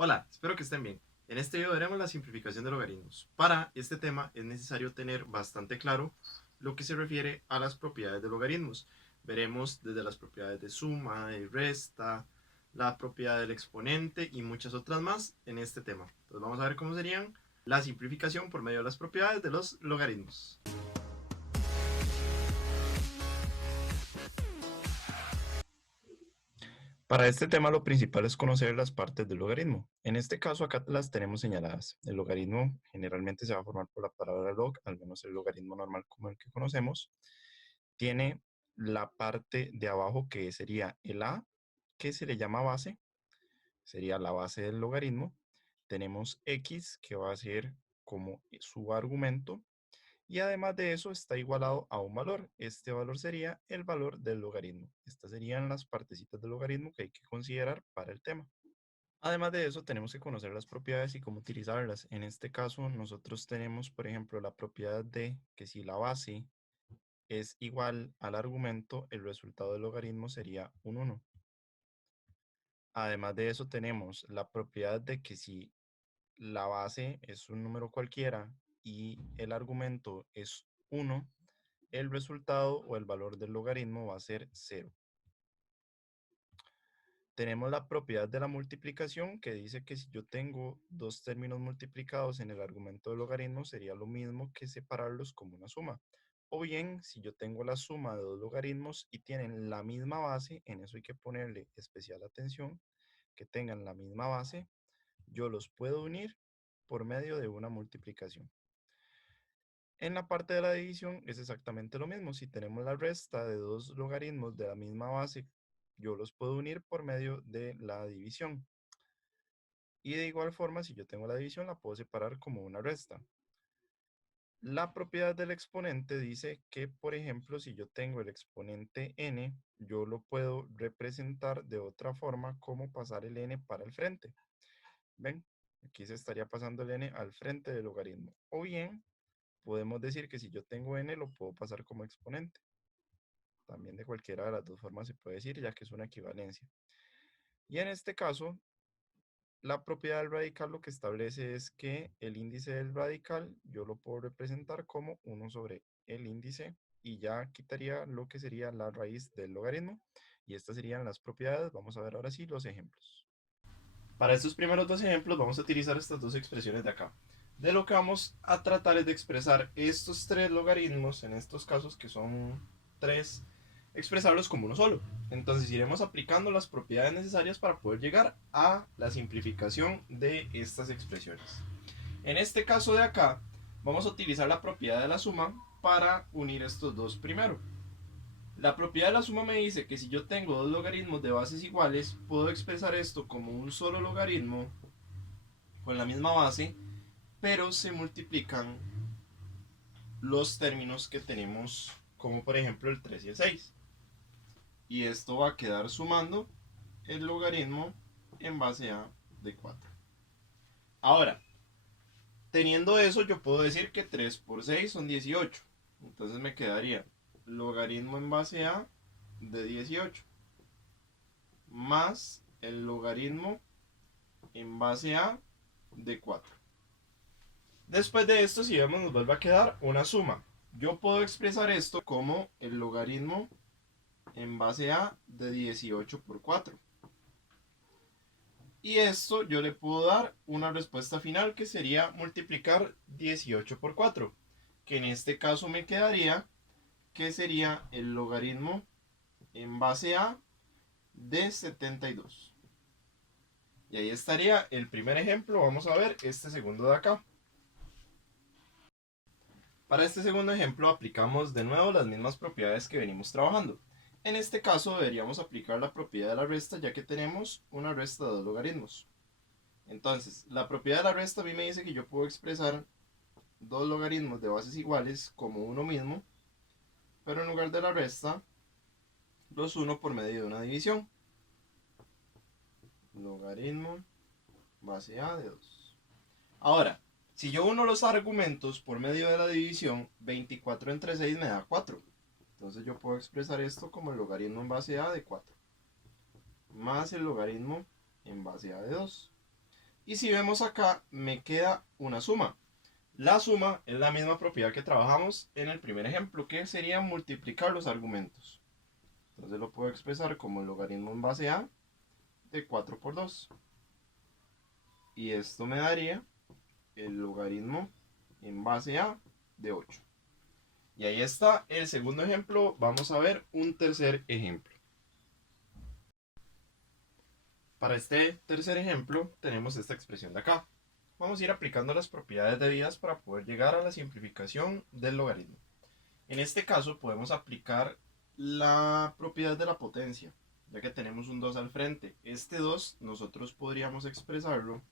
Hola, espero que estén bien. En este video veremos la simplificación de logaritmos. Para este tema es necesario tener bastante claro lo que se refiere a las propiedades de logaritmos. Veremos desde las propiedades de suma, de resta, la propiedad del exponente y muchas otras más en este tema. Entonces vamos a ver cómo serían la simplificación por medio de las propiedades de los logaritmos. Para este tema lo principal es conocer las partes del logaritmo. En este caso acá las tenemos señaladas. El logaritmo generalmente se va a formar por la palabra log, al menos el logaritmo normal como el que conocemos. Tiene la parte de abajo que sería el a, que se le llama base, sería la base del logaritmo. Tenemos x, que va a ser como su argumento, y además de eso está igualado a un valor. Este valor sería el valor del logaritmo. Estas serían las partecitas del logaritmo que hay que considerar para el tema. Además de eso, tenemos que conocer las propiedades y cómo utilizarlas. En este caso, nosotros tenemos, por ejemplo, la propiedad de que si la base es igual al argumento, el resultado del logaritmo sería un 1. Además de eso, tenemos la propiedad de que si la base es un número cualquiera y el argumento es 1, el resultado o el valor del logaritmo va a ser 0. Tenemos la propiedad de la multiplicación que dice que si yo tengo dos términos multiplicados en el argumento del logaritmo sería lo mismo que separarlos como una suma. O bien, si yo tengo la suma de dos logaritmos y tienen la misma base, en eso hay que ponerle especial atención, que tengan la misma base, yo los puedo unir por medio de una multiplicación. En la parte de la división es exactamente lo mismo. Si tenemos la resta de dos logaritmos de la misma base, yo los puedo unir por medio de la división. Y de igual forma, si yo tengo la división, la puedo separar como una resta. La propiedad del exponente dice que, por ejemplo, si yo tengo el exponente n, yo lo puedo representar de otra forma como pasar el n para el frente. ¿Ven? Aquí se estaría pasando el n al frente del logaritmo. O bien, podemos decir que si yo tengo n, lo puedo pasar como exponente. También de cualquiera de las dos formas se puede decir, ya que es una equivalencia. Y en este caso, la propiedad del radical lo que establece es que el índice del radical yo lo puedo representar como 1 sobre el índice y ya quitaría lo que sería la raíz del logaritmo. Y estas serían las propiedades. Vamos a ver ahora sí los ejemplos. Para estos primeros dos ejemplos vamos a utilizar estas dos expresiones de acá. De lo que vamos a tratar es de expresar estos tres logaritmos, en estos casos que son tres, expresarlos como uno solo. Entonces iremos aplicando las propiedades necesarias para poder llegar a la simplificación de estas expresiones. En este caso de acá, vamos a utilizar la propiedad de la suma para unir estos dos primero. La propiedad de la suma me dice que si yo tengo dos logaritmos de bases iguales, puedo expresar esto como un solo logaritmo con la misma base, pero se multiplican los términos que tenemos, como por ejemplo el 3 y el 6. Y esto va a quedar sumando el logaritmo en base a de 4. Ahora, teniendo eso, yo puedo decir que 3 por 6 son 18. Entonces me quedaría logaritmo en base a de 18 más el logaritmo en base a de 4. Después de esto, si vemos, nos vuelve a quedar una suma. Yo puedo expresar esto como el logaritmo en base a de 18 por 4. Y esto yo le puedo dar una respuesta final que sería multiplicar 18 por 4. Que en este caso me quedaría que sería el logaritmo en base a de 72. Y ahí estaría el primer ejemplo. Vamos a ver este segundo de acá. Para este segundo ejemplo aplicamos de nuevo las mismas propiedades que venimos trabajando. En este caso deberíamos aplicar la propiedad de la resta ya que tenemos una resta de dos logaritmos. Entonces, la propiedad de la resta a mí me dice que yo puedo expresar dos logaritmos de bases iguales como uno mismo, pero en lugar de la resta los uno por medio de una división. Logaritmo base a de 2. Ahora, si yo uno los argumentos por medio de la división, 24 entre 6 me da 4. Entonces yo puedo expresar esto como el logaritmo en base a de 4 más el logaritmo en base a de 2. Y si vemos acá, me queda una suma. La suma es la misma propiedad que trabajamos en el primer ejemplo, que sería multiplicar los argumentos. Entonces lo puedo expresar como el logaritmo en base a de 4 por 2. Y esto me daría el logaritmo en base a de 8. Y ahí está el segundo ejemplo. Vamos a ver un tercer ejemplo. Para este tercer ejemplo tenemos esta expresión de acá. Vamos a ir aplicando las propiedades debidas para poder llegar a la simplificación del logaritmo. En este caso podemos aplicar la propiedad de la potencia, ya que tenemos un 2 al frente. Este 2 nosotros podríamos expresarlo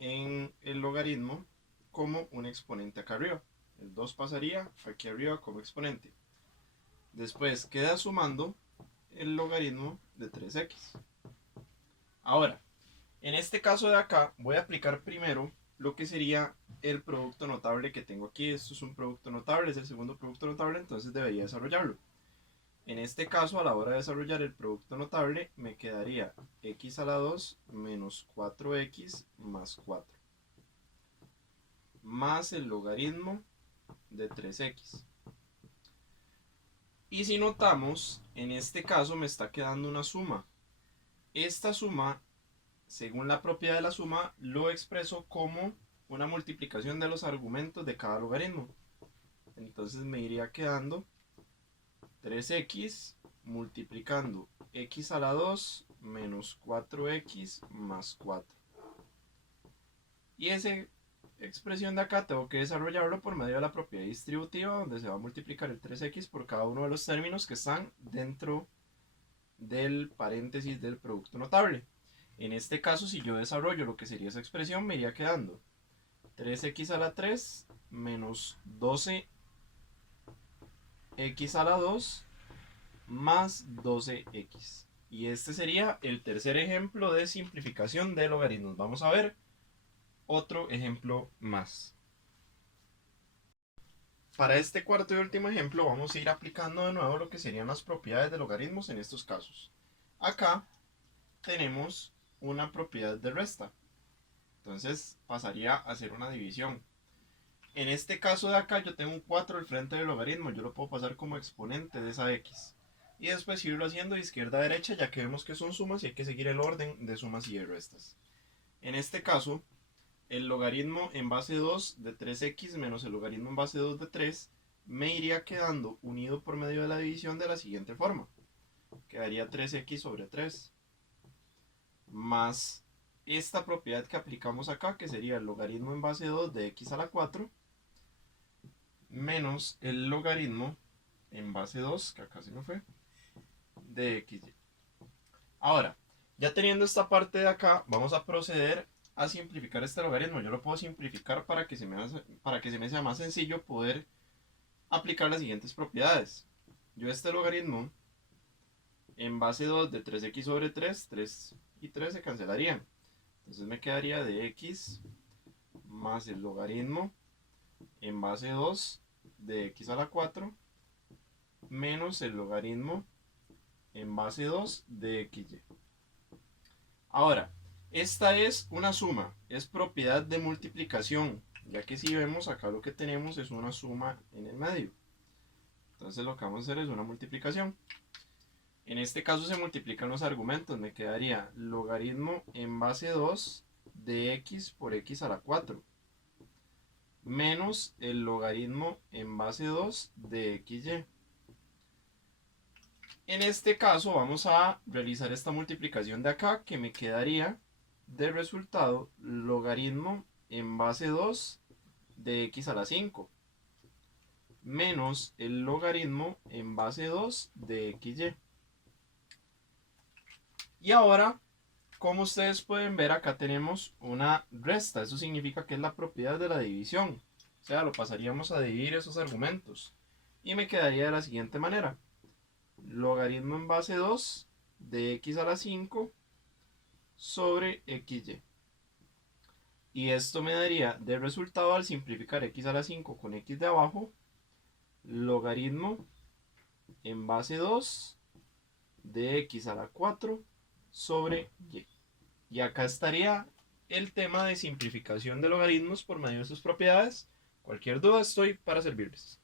en el logaritmo como un exponente acá arriba. El 2 pasaría aquí arriba como exponente. Después queda sumando el logaritmo de 3x. Ahora, en este caso de acá voy a aplicar primero lo que sería el producto notable que tengo aquí. Esto es un producto notable, es el segundo producto notable, entonces debería desarrollarlo. En este caso, a la hora de desarrollar el producto notable, me quedaría x a la 2 menos 4x más 4, más el logaritmo de 3x. Y si notamos, en este caso me está quedando una suma. Esta suma, según la propiedad de la suma, lo expreso como una multiplicación de los argumentos de cada logaritmo. Entonces me iría quedando 3x multiplicando x a la 2 menos 4x más 4. Y esa expresión de acá tengo que desarrollarlo por medio de la propiedad distributiva, donde se va a multiplicar el 3x por cada uno de los términos que están dentro del paréntesis del producto notable. En este caso, si yo desarrollo lo que sería esa expresión, me iría quedando 3x a la 3 menos 12x a la 2 más 12x. Y este sería el tercer ejemplo de simplificación de logaritmos. Vamos a ver otro ejemplo más. Para este cuarto y último ejemplo vamos a ir aplicando de nuevo lo que serían las propiedades de logaritmos en estos casos. Acá tenemos una propiedad de resta. Entonces pasaría a ser una división. En este caso de acá yo tengo un 4 al frente del logaritmo. Yo lo puedo pasar como exponente de esa x. Y después irlo haciendo de izquierda a derecha, ya que vemos que son sumas y hay que seguir el orden de sumas y de restas. En este caso, el logaritmo en base 2 de 3x menos el logaritmo en base 2 de 3 me iría quedando unido por medio de la división de la siguiente forma. Quedaría 3x sobre 3 más esta propiedad que aplicamos acá, que sería el logaritmo en base 2 de x a la 4 menos el logaritmo en base 2, que acá se me fue, de xy. Ahora, ya teniendo esta parte de acá, vamos a proceder a simplificar este logaritmo. Yo lo puedo simplificar para que se me sea más sencillo poder aplicar las siguientes propiedades. Yo este logaritmo en base 2 de 3x sobre 3, 3 y 3 se cancelarían. Entonces me quedaría de x más el logaritmo en base 2 de x a la 4 menos el logaritmo en base 2 de xy. Ahora, esta es una suma, es propiedad de multiplicación, ya que si vemos acá lo que tenemos es una suma en el medio. Entonces lo que vamos a hacer es una multiplicación. En este caso se multiplican los argumentos, me quedaría logaritmo en base 2 de x por x a la 4 menos el logaritmo en base 2 de xy. En este caso vamos a realizar esta multiplicación de acá, que me quedaría de resultado logaritmo en base 2 de x a la 5 menos el logaritmo en base 2 de xy. Y ahora, como ustedes pueden ver, acá tenemos una resta. Eso significa que es la propiedad de la división. O sea, lo pasaríamos a dividir esos argumentos. Y me quedaría de la siguiente manera. Logaritmo en base 2 de x a la 5 sobre xy. Y esto me daría de resultado, al simplificar x a la 5 con x de abajo, logaritmo en base 2 de x a la 4 sobre y. Y acá estaría el tema de simplificación de logaritmos por medio de sus propiedades. Cualquier duda estoy para servirles.